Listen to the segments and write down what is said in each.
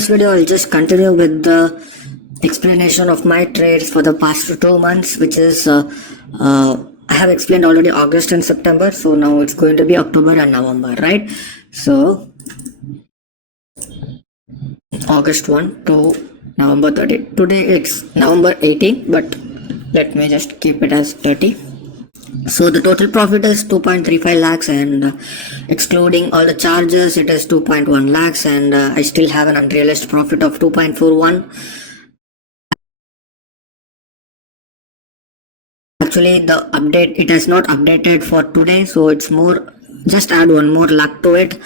this video, I'll just continue with the explanation of my trades for the past 2 months, which is I have explained already August and September, so now it's going to be October and November, right? So August 1 to November 30. Today it's November 18, but let me just keep it as 30. So the total profit is 2.35 lakhs, and excluding all the charges it is 2.1 lakhs, and I still have an unrealized profit of 2.41. Actually the update, it has not updated for today, so it's more, just add one more lakh to it,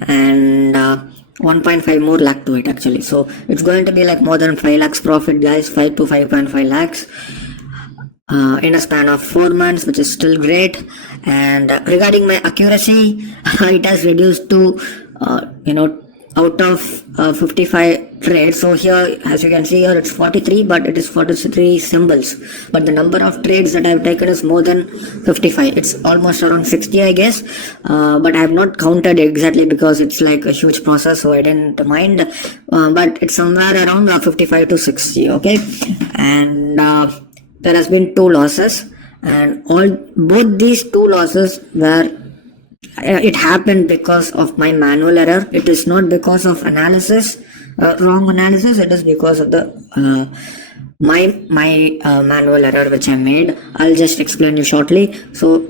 and 1.5 more lakh to it actually. So it's going to be like more than 5 lakhs profit, guys. 5 to 5.5 lakhs in a span of 4 months, which is still great. And regarding my accuracy, it has reduced to out of 55 trades. So here, as you can see here, it's 43, but it is 43 symbols, but the number of trades that I've taken is more than 55. It's almost around 60, I guess, but I have not counted exactly because it's like a huge process, so I didn't mind, but it's somewhere around 55 to 60. Okay, and there has been 2 losses, and both these 2 losses were it happened because of my manual error. It is not because of analysis, wrong analysis. It is because of the my manual error which I made. I'll just explain you shortly. So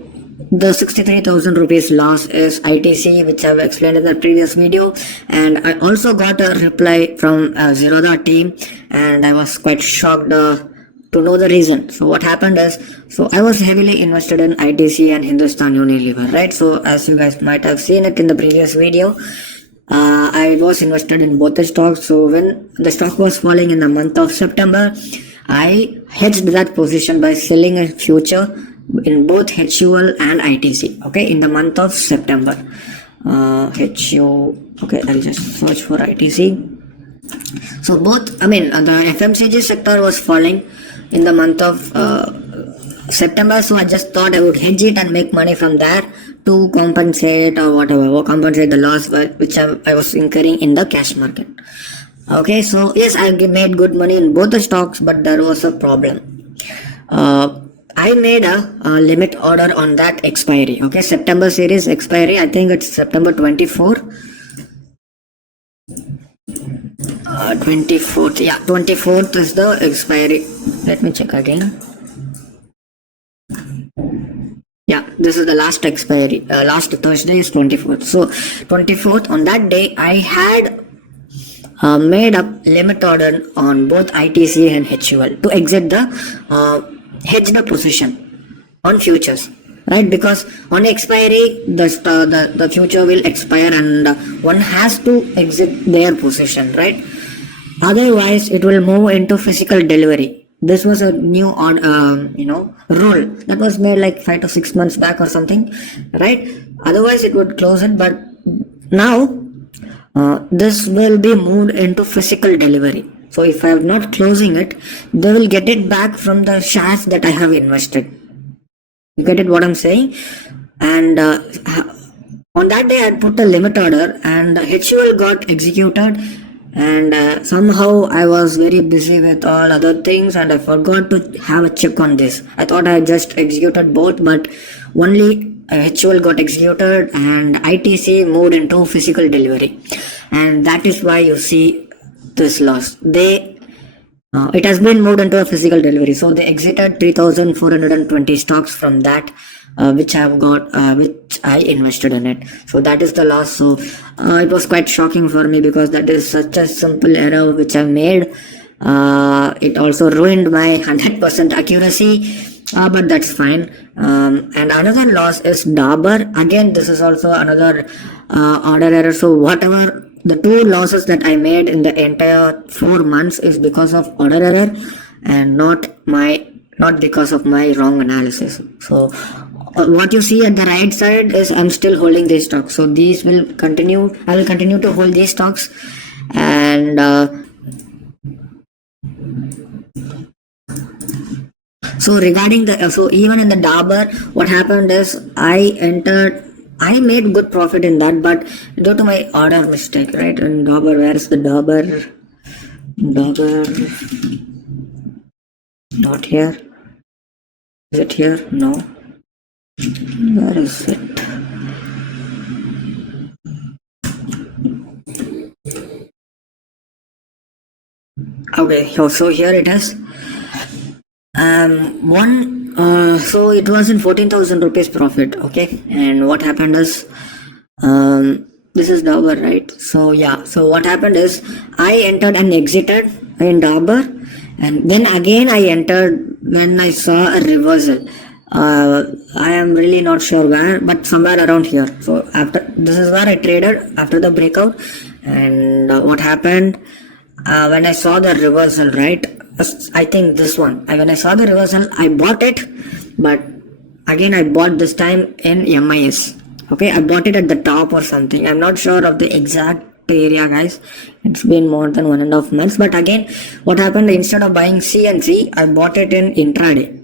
the 63,000 rupees loss is ITC, which I've explained in the previous video, and I also got a reply from Zerodha team, and I was quite shocked to know the reason. So what happened is, so I was heavily invested in ITC and Hindustan Unilever, right? So as you guys might have seen it in the previous video, I was invested in both the stocks. So when the stock was falling in the month of September, I hedged that position by selling a future in both HUL and ITC, okay, in the month of September. Okay, I'll just search for ITC. So both, the FMCG sector was falling in the month of September, so I just thought I would hedge it and make money from there to compensate or whatever, compensate the loss which I was incurring in the cash market. Okay, so yes, I made good money in both the stocks, but there was a problem. I made a limit order on that expiry. Okay, September series expiry, I think it's September 24. 24th, yeah, 24th is the expiry. Let me check again. Yeah, this is the last expiry. Last Thursday is 24th. So 24th, on that day, I had made up limit order on both ITC and HUL to exit the hedge the position on futures, right? Because on expiry, the future will expire, and one has to exit their position, right? Otherwise, it will move into physical delivery. This was a new rule that was made like 5 to 6 months back or something, right? Otherwise, it would close it, but now this will be moved into physical delivery. So if I am not closing it, they will get it back from the shares that I have invested. You get it what I'm saying? And on that day, I put a limit order, and HUL got executed. And somehow I was very busy with all other things, and I forgot to have a check on this. I thought I just executed both, but only HUL got executed and ITC moved into physical delivery, and that is why you see this loss. It has been moved into a physical delivery, so they exited 3,420 stocks from that, which I have got, which I invested in it. So that is the loss. So it was quite shocking for me, because that is such a simple error which I made. It also ruined my 100% accuracy, but that's fine. And another loss is Dabur. Again, this is also another order error. So whatever the 2 losses that I made in the entire 4 months is because of order error, and not because of my wrong analysis. So what you see at the right side is I'm still holding these stocks. So these will continue. I will continue to hold these stocks, and so regarding the, so even in the Dabur, what happened is I entered I made good profit in that, but due to my order mistake, right? And Dauber, where's the Dauber? Dauber, not here. Is it here? No. Where is it? Okay, so here it is. So it was in 14,000 rupees profit. Okay, and what happened is, this is Dauber, right? So yeah, so what happened is I entered and exited in Dauber, and then again I entered when I saw a reversal. I am really not sure where, but somewhere around here. So after this is where I traded after the breakout, and what happened when I saw the reversal, right? I think this one. When I saw the reversal, I bought it, but again I bought this time in MIS. Okay, I bought it at the top or something. I'm not sure of the exact area, guys. It's been more than 1.5 months. But again, what happened, instead of buying CNC, I bought it in intraday.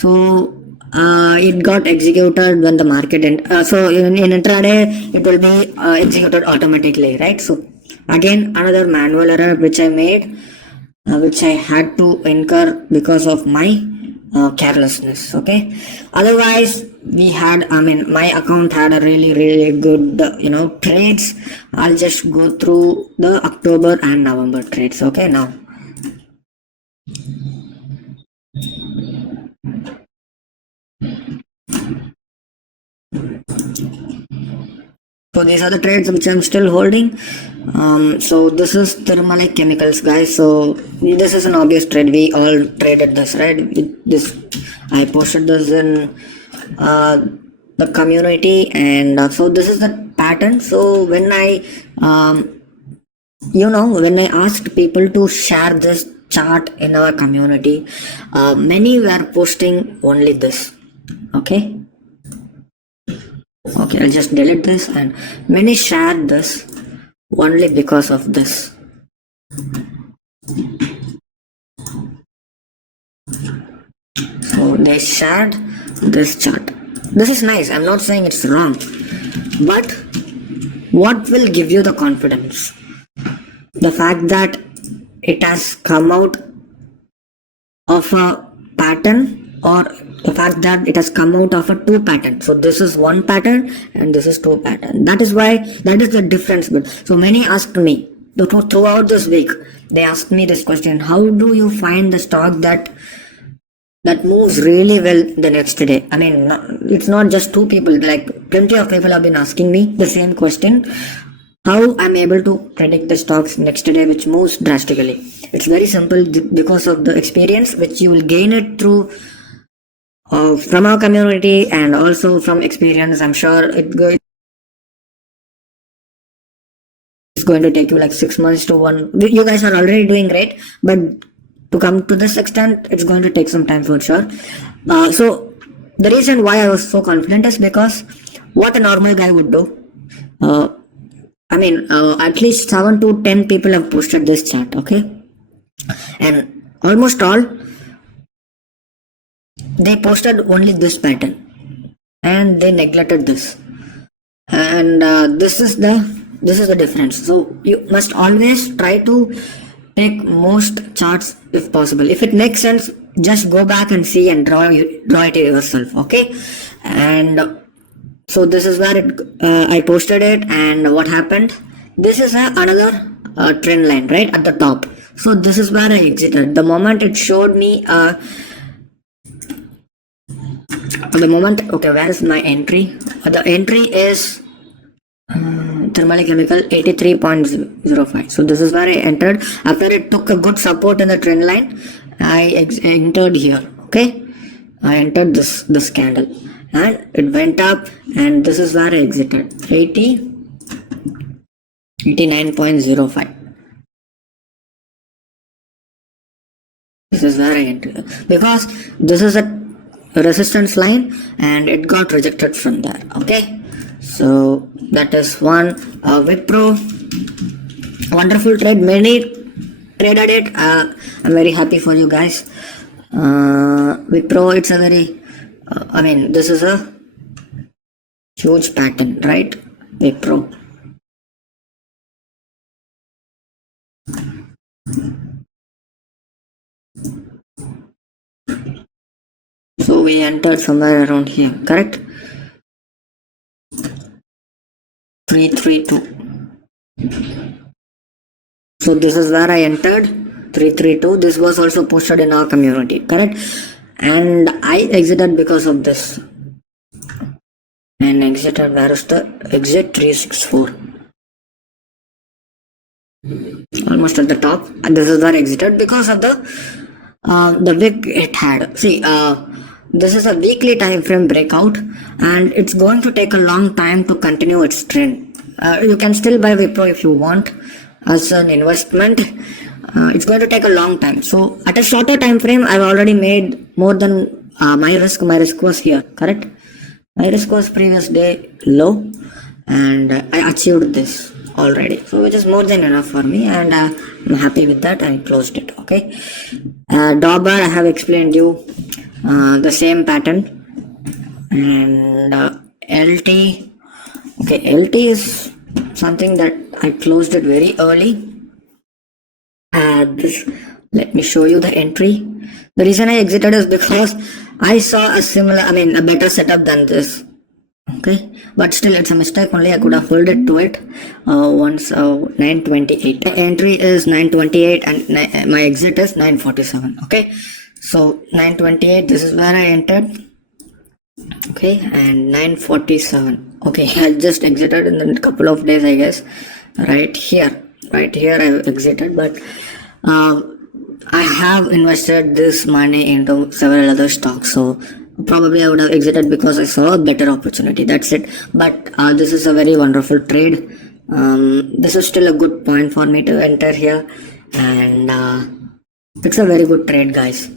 So it got executed when the market so in intraday it will be executed automatically, right? So again, another manual error which I made, which I had to incur because of my carelessness. Okay, otherwise my account had a really good trades. I'll just go through the October and November trades. Okay, now so these are the trades which I'm still holding. So this is Thermalike Chemicals, guys. So this is an obvious trade. We all traded this, right? I posted this in the community, and so this is the pattern. So when when I asked people to share this chart in our community, many were posting only this. Okay, I'll just delete this, and many shared this only because of this. So they shared this chart. This is nice. I'm not saying it's wrong, but what will give you the confidence? The fact that it has come out of a pattern, or the fact that it has come out of a two pattern. So this is one pattern and this is two pattern. That is the difference. So many asked me throughout this week, they asked me this question: how do you find the stock that moves really well the next day? I mean, it's not just two people, like plenty of people have been asking me the same question: how I'm able to predict the stocks next day which moves drastically. It's very simple, because of the experience which you will gain it through from our community and also from experience. I'm sure it's going to take you like 6 months to one. You guys are already doing great, but to come to this extent, it's going to take some time for sure. So the reason why I was so confident is because what a normal guy would do. At least 7 to 10 people have posted this chart, okay? And almost all, they posted only this pattern and they neglected this. And this is the difference. So you must always try to take most charts if possible. If it makes sense, just go back and see and draw it yourself, okay? And so this is where I posted it, and what happened? This is another trend line right at the top. So this is where I exited. The moment it showed me okay, where is my entry? The entry is Thermalike Chemical 83.05. So this is where I entered. After it took a good support in the trend line, I entered here. Okay, I entered this candle, and it went up, and this is where I exited. 89.05. This is where I entered, because this is a resistance line and it got rejected from there. Okay, so that is one. Wipro, wonderful trade. Many traded it. I'm very happy for you guys. Wipro, it's a very this is a Huge pattern, right? Wipro. So we entered somewhere around here, correct? 332. So this is where I entered 332. This was also posted in our community, correct? And I exited because of this. And exited, where is the exit? 364. Almost at the top. And this is where I exited because of the wick it had. See, this is a weekly time frame breakout, and it's going to take a long time to continue its trend. You can still buy Wipro if you want as an investment. It's going to take a long time. So at a shorter time frame, I've already made more than my risk. My risk was here, correct? My risk was previous day low, and I achieved this already, so which is more than enough for me, and I'm happy with that. I closed it. Okay. Dauber, I have explained you the same pattern, and LT. Okay, LT is something that I closed it very early. This, let me show you the entry. The reason I exited is because I saw a better setup than this. Okay, but still it's a mistake only. I could have held it to it once. 928. The entry is 928 and my exit is 947. Okay, so 928, this is where I entered. Okay, and 947. Okay, I just exited in a couple of days, I guess. Right here I exited, but I have invested this money into several other stocks, so probably I would have exited because I saw a better opportunity. That's it. But this is a very wonderful trade. This is still a good point for me to enter here, and it's a very good trade, guys.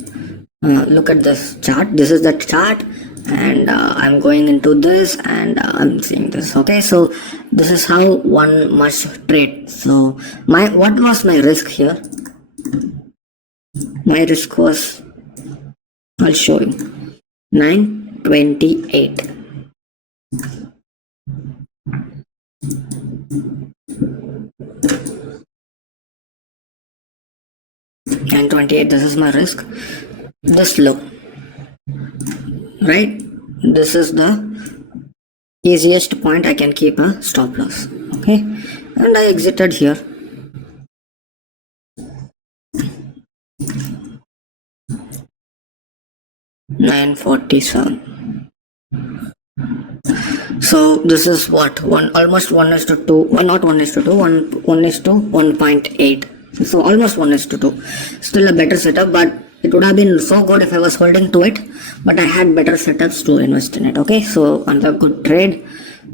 Look at this chart. This is the chart, and I'm going into this, and I'm seeing this. Okay, so this is how one must trade. So what was my risk here? My risk was, I'll show you, 928. And 28, this is my risk. This low, right? This is the easiest point I can keep a stop loss. Okay, and I exited here. $947. So this is what, almost 1:2, not 1:2, 1:1.8. So almost 1:2. Still a better setup, but it would have been so good if I was holding to it, but I had better setups to invest in it. Okay, so another good trade.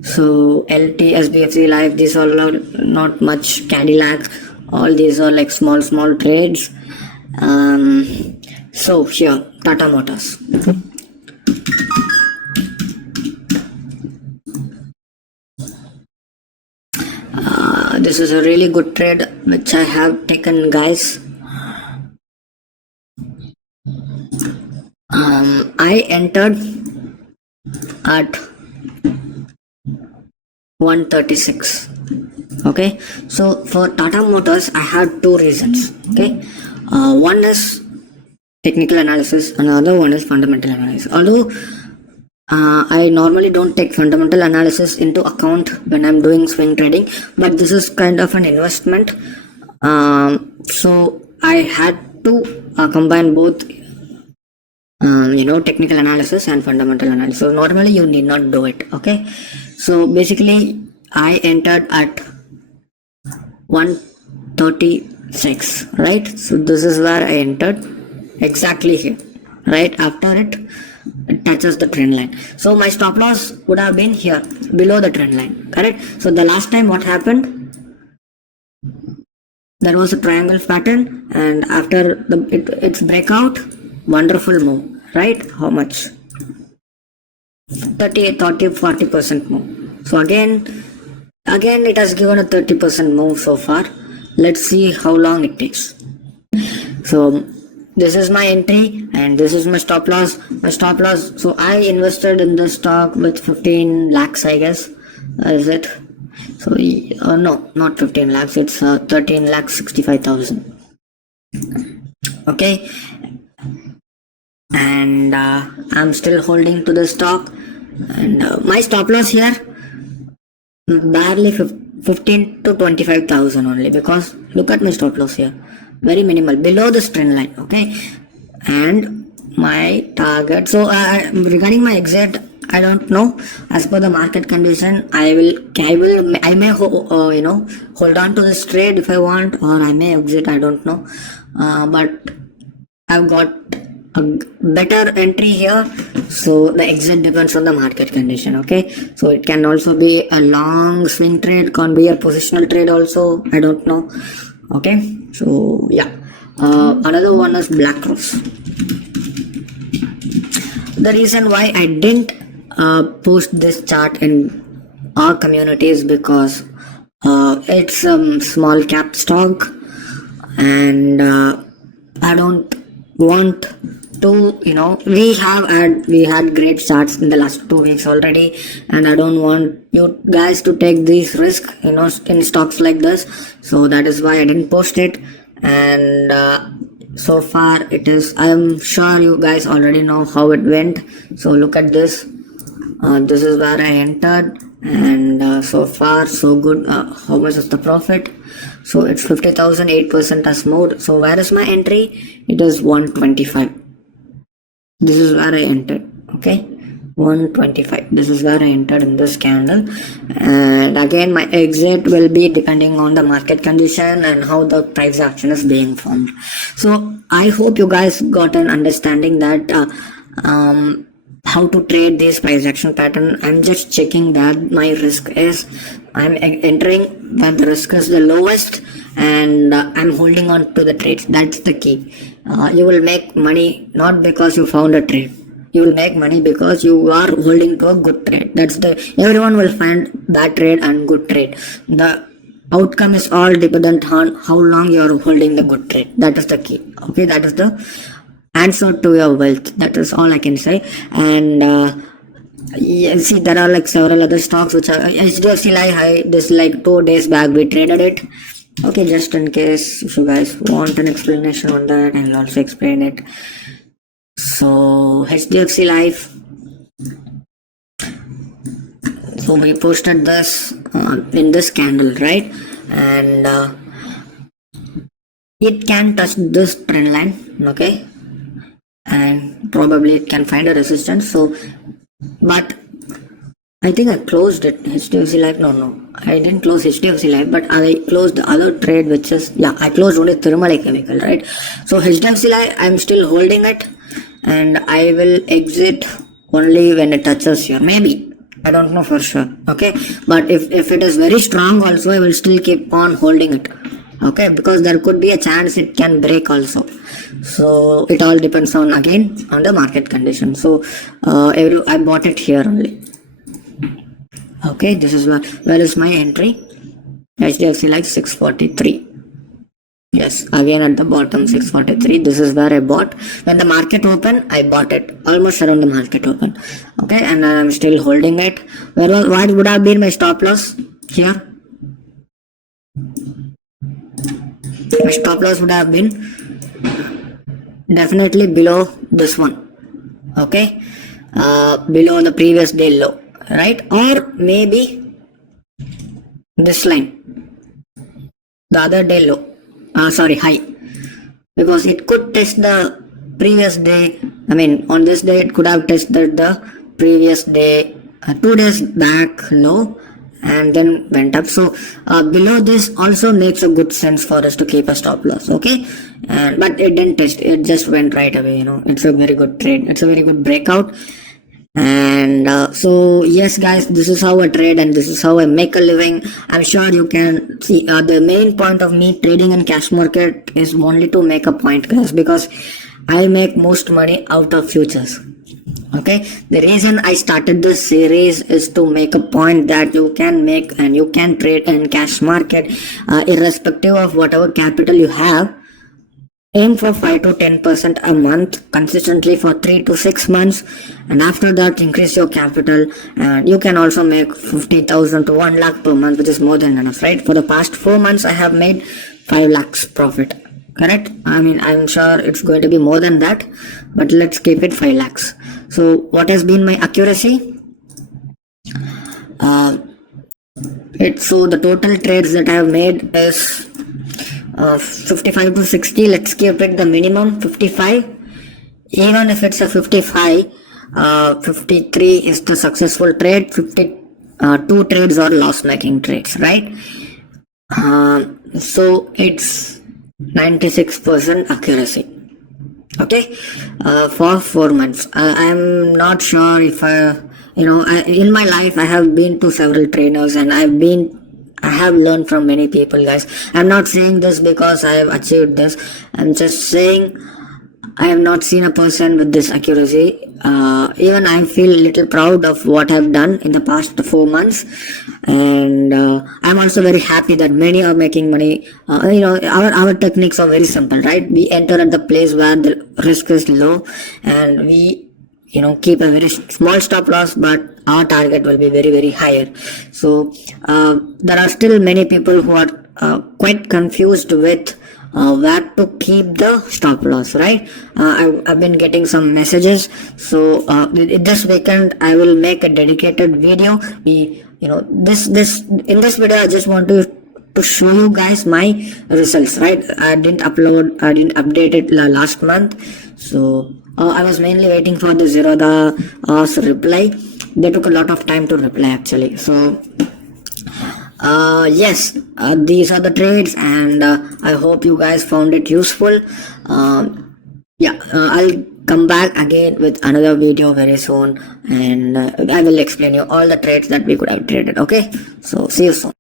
So LT, SBFC Life, these are not much. Cadillac, all these are like small trades. So here, Tata Motors. This is a really good trade which I have taken, guys. I entered at 136. Okay, so for Tata Motors I had two reasons. Okay, one is technical analysis, another one is fundamental analysis. Although I normally don't take fundamental analysis into account when I'm doing swing trading, but this is kind of an investment, so I had to combine both technical analysis and fundamental analysis. So normally you need not do it. Okay, so basically I entered at 136, right? So this is where I entered, exactly here. Right after it touches the trend line, so my stop loss would have been here below the trend line, correct? So the last time what happened, there was a triangle pattern, and after its breakout, wonderful move, right? How much? 40% move. So again it has given a 30% move so far. Let's see how long it takes. So this is my entry and this is my stop loss. So I invested in the stock with 15 lakhs, I guess. Is it? So no, not 15 lakhs, it's 13 lakhs 65,000. Okay, and I'm still holding to the stock, and my stop loss here barely 15 to 25,000 only, because look at my stop loss here, very minimal, below the trend line. Okay, and my target. So regarding my exit, I don't know. As per the market condition, I may hold on to this trade if I want, or I may exit. I don't know, but I've got a better entry here. So the exit depends on the market condition. Okay, so it can also be a long swing trade, can be a positional trade also. I don't know. Okay, so yeah. Another one is BlackRock. The reason why I didn't post this chart in our community is because it's a small cap stock, and I don't want to, we had great charts in the last 2 weeks already, and I don't want you guys to take these risks, in stocks like this. So that is why I didn't post it. And so far I'm sure you guys already know how it went. So look at this. This is where I entered, and so far so good. How much is the profit? So it's 50,000, 8% as moved. So where is my entry? It is 125. This is where I entered. Okay, 125. This is where I entered in this candle, and again my exit will be depending on the market condition and how the price action is being formed. So I hope you guys got an understanding that how to trade this price action pattern. I'm just checking that my risk is, I'm entering when the risk is the lowest, and I'm holding on to the trades. That's the key. You will make money not because you found a trade. You will make money because you are holding to a good trade. Everyone will find bad trade and good trade. The outcome is all dependent on how long you are holding the good trade. That is the key. Okay, that is the answer to your wealth. That is all I can say. And see, there are like several other stocks which are HDFC Life. This like 2 days back we traded it. Okay, just in case if you guys want an explanation on that, I'll also explain it. So HDFC Life. So we posted this in this candle, right? And it can touch this trend line. Okay, and probably it can find a resistance. So, but I think I closed it. HDFC Life, no, I didn't close HDFC Life, but I closed the other trade, which is, I closed only Tirumala Chemical, right? So HDFC Life, I'm still holding it, and I will exit only when it touches here. Maybe, I don't know for sure. Okay, but if it is very strong also, I will still keep on holding it. Okay, because there could be a chance it can break also. So it all depends on the market condition. So I bought it here only. Okay, this is where is my entry? HDFC Life 643. Yes, again at the bottom 643. This is where I bought. When the market opened, I bought it almost around the market open. Okay, and I'm still holding it. What would have been my stop loss here? My stop loss would have been definitely below this one. Okay, below the previous day low, right? Or maybe this line, the other day low, high, because it could test the previous day. On this day it could have tested the previous day, 2 days back low, and then went up. So below this also makes a good sense for us to keep a stop loss. Okay, but it didn't test, it just went right away. It's a very good trade, it's a very good breakout. And so yes guys, this is how I trade and this is how I make a living. I'm sure you can see the main point of me trading in cash market is only to make a point, guys, because I make most money out of futures. Okay, the reason I started this series is to make a point that you can make and you can trade in cash market irrespective of whatever capital you have. Aim for 5 to 10% a month consistently for 3 to 6 months, and after that increase your capital, and you can also make 50,000 to 1 lakh per month, which is more than enough, right? For the past 4 months I have made 5 lakhs profit, correct? I mean, I'm sure it's going to be more than that, but let's keep it 5 lakhs. So what has been my accuracy? So the total trades that I have made is 55 to 60. Let's keep it the minimum 55. Even if it's a 55, 53 is the successful trade, 52 trades are loss making trades, right? So it's 96% accuracy. Okay, for 4 months. I'm not sure if in my life I have been to several trainers, and I have learned from many people, guys. I'm not saying this because I have achieved this. I'm just saying I have not seen a person with this accuracy. Even I feel a little proud of what I've done in the past 4 months, and I'm also very happy that many are making money. Our techniques are very simple, right? We enter at the place where the risk is low, and we keep a very small stop loss, but our target will be very, very higher. So there are still many people who are quite confused with where to keep the stop loss, right? I've been getting some messages, so this weekend I will make a dedicated video. This in this video I just want to show you guys my results, right? I didn't update it last month, so I was mainly waiting for the Zerodha's reply. They took a lot of time to reply, actually. So yes, these are the trades, and I hope you guys found it useful. I'll come back again with another video very soon, and I will explain you all the trades that we could have traded. Okay, so see you soon.